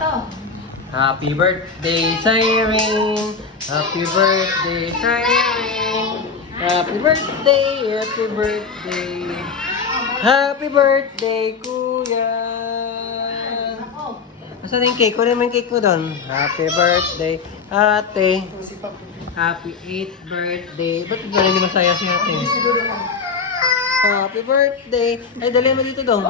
Happy birthday, Siren! Happy birthday, Siren! Happy birthday, happy birthday! Happy birthday, Kuya! Asan yung cake? Kunin mo yung cake mo doon. Happy birthday, ate! Happy 8th birthday! Ba't dali ni masaya si ate? Happy birthday! Ay, dali mo dito doon.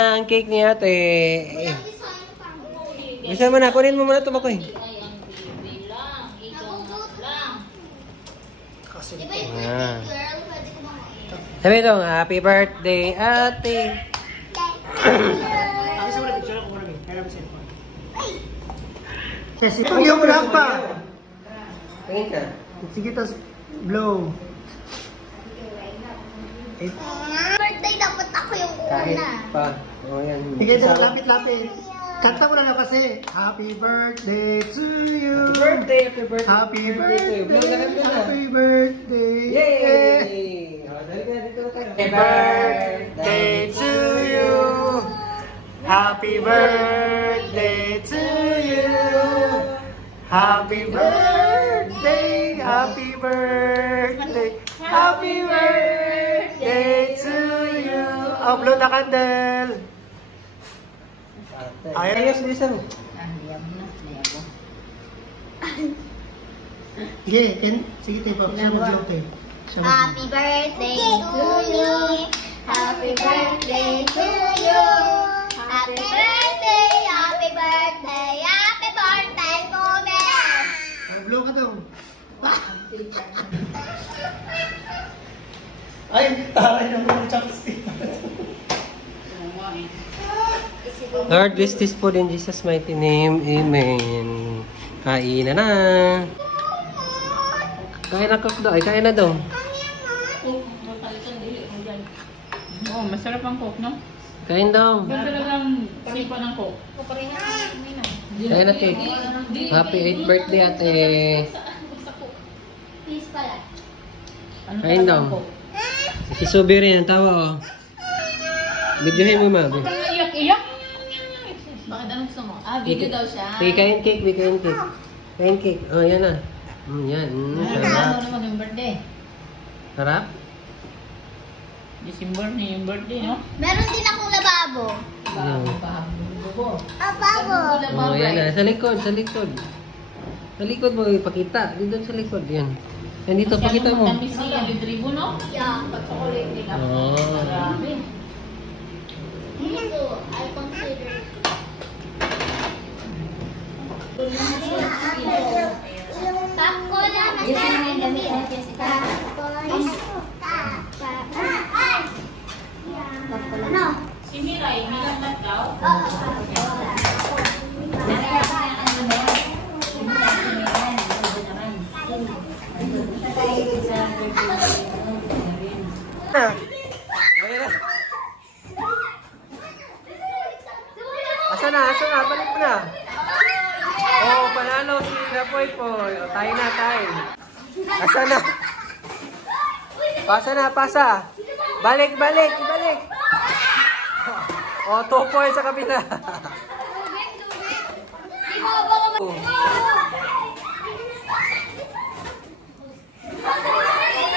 Ang cake ni ate. Bisa mo na, kunin mo muna ito, Makoy. Sabi ito, happy birthday, ate. Pagyan mo lang pa. Tingin ka. Sige, tas blow. Birthday, dapat ako yung Kahit una. pa. O yan. Sige, lapit-lapit. Kanta mo na lang kasi. Happy birthday to you. Happy birthday, happy birthday. Happy birthday. Vlog na kanta na. Happy birthday. Yay! O, dali ka dito kayo. Happy birthday to you. Happy birthday to you. Happy birthday. Happy birthday. Happy birthday to you. Upload the candle. Ayos, bilisan mo. Sige, sige tayo pa. Siya mag-vlog tayo. Happy birthday to you. Happy birthday to you. Happy birthday, happy birthday, happy birthday, Kuya. Blow ka daw. Ay, taray na mo ng chopstick. Lord, bless this food in Jesus' mighty name. Amen. Kain na na. Kain na cook daw. Ay, kain na daw. Oo, masarap ang coke, no? Kain daw. Yung talagang sipa ng coke. Kain na cake. Happy 8th birthday, ate. Please pala. Ano Kain talaga daw. ang coke? Si Subi rin, ang tawa, oh. Videohin mo, ma. Huwag kang iyak-iyak. Bakit anong gusto mo? Ah, video daw siya. Sige, kain cake, kain cake. Kain cake. Oh, yan na. Yan. Sarap. Ano naman yung birthday? Sarap? December na yung birthday, no? Meron din akong lababo. Yan. Lababo. Oh, yan na. Sa likod, sa likod. Sa likod mo, ipakita. Dito sa likod, yan. Yan dito, pakita mo. Matamis siya yung dribo, no? Yeah. Pag-chocolate nila. Oh. Grabe. Dito, I consider. Popcorn na Ano? Si Miray, nilamat daw. Asa na? Balik mo na. Oh, panalo si Napoy-Poy. O, tayo na, tayo. Asa na? Pasa na, pasa. Balik. O, 2 points sa kabila.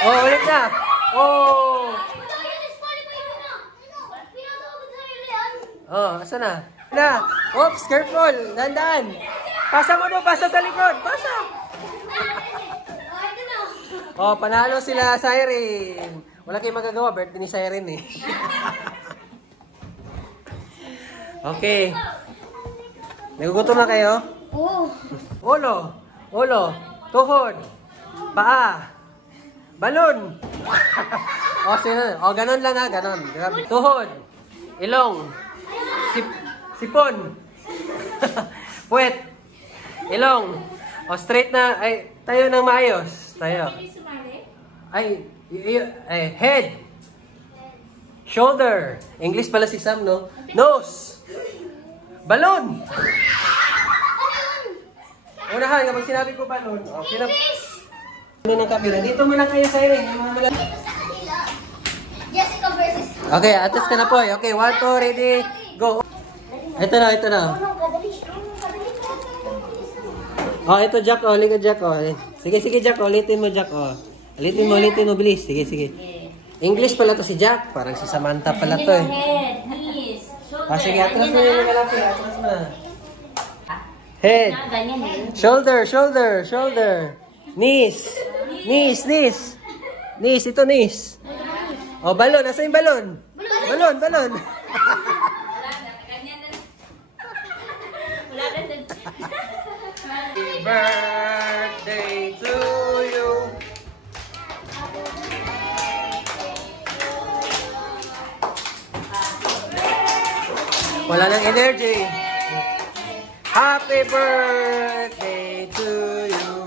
Oh, ulit na. Oh. Oh, asa na? Na. Oops, careful. Dandan. Pasa mo doon, pasa sa likod. Pasa. Oh, panalo sila, Siren. Wala kayong magagawa, birthday ni Siren eh. Okay. Nagugutom na kayo? Ulo, tuhod, paa, balon. Oh, ganun lang ha, ganun. Tuhod, ilong, sipon, puwet, ilong. O, straight na, ay, tayo ng maayos. Tayo. Ay, head, shoulder. English pala si Sam, no? Nose, balon. Unahan, kapag sinabi ko balon. O, ano ng camera? Dito muna kayo sa irin. Yung mga malaki. Jessica versus... Okay, atas ka na po. Okay, 1, 2, ready, go. Ito na, ito na. Oh, ito Jack, oh. Liga Jack, oh. Sige, sige Jack, oh. Ulitin mo Jack, oh. Ulitin mo, bilis. Sige, sige. English pala to si Jack. Parang si Samantha pala to eh. Head, knees, shoulder. Ah, sige, atras mo yung malaki. Atras mo na. Head. Ganyan eh. Shoulder, shoulder, shoulder. Knees. Knees, knees. Knees, ito knees. Oh, balon. Nasa yung balon? Balon, balon. Wala na din. Happy birthday to you. Wala nang energy. Happy birthday to you.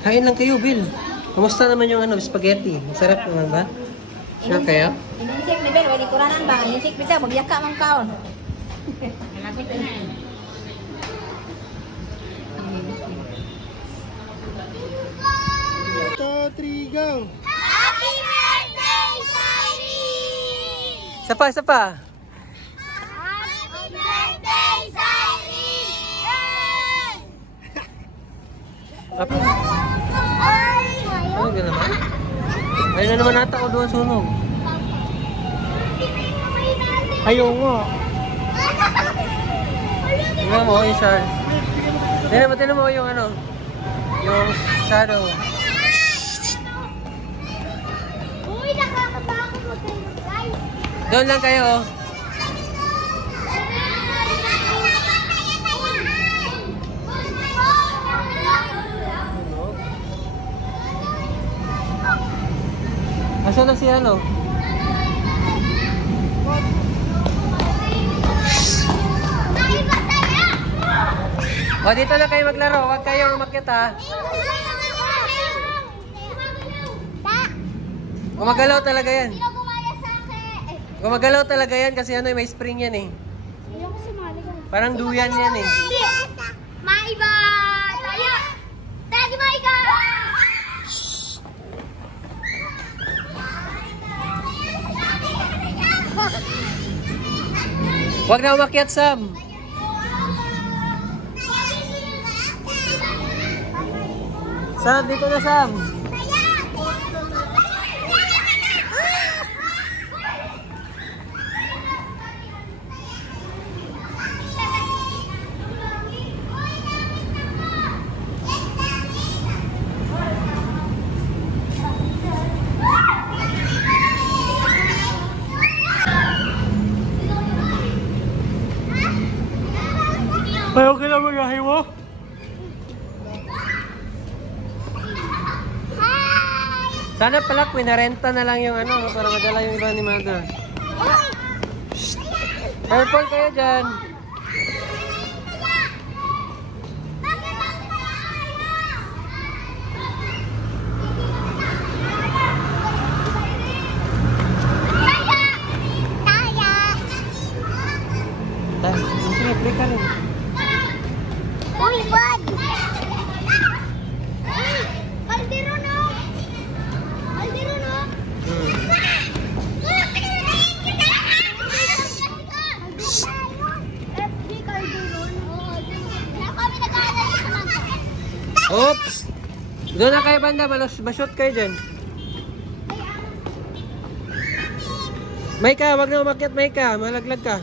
Kain lang kayo, Bill. Kamusta naman yung spaghetti? Masarap naman ba? Sure kayo? Inunsik ni Ben, wali kuranan ba? Inunsik kita, magyaka mang kaon. Malapit na yan. 2, 3, go! Happy birthday, Shiny! Isa pa, isa pa. Happy birthday, Shiny! Ano ka naman? Ayun na naman nata ko doon sunog. Ayaw nga. Tingnan mo yung shadow. Tingnan mo yung ano. Yung shadow. Uy, nakakatakot mo tayo, guys. Doon lang kayo oh. Asa na si ano? O, dito na kayo maglaro. Huwag kayong umakyat ha. Gumagalaw talaga yan. Gumagalaw talaga yan kasi ano may spring yan eh. Parang duyan yan eh. Maiba! Tayo! Daddy Maiga! Huwag na umakyat, Sam. Sam, dito na, Sam. Ay, okay lang magahi mo? Sana pala pinarenta na lang yung ano para madala yung iba ni Mother. Careful kayo dyan. Sige, break ka rin. Uy, bud! Kaldero no! Kaldero no! Oops! Doon na kayo banda, mashoot kayo dyan. Maika, wag na umakyat, Maika. Malaglag ka.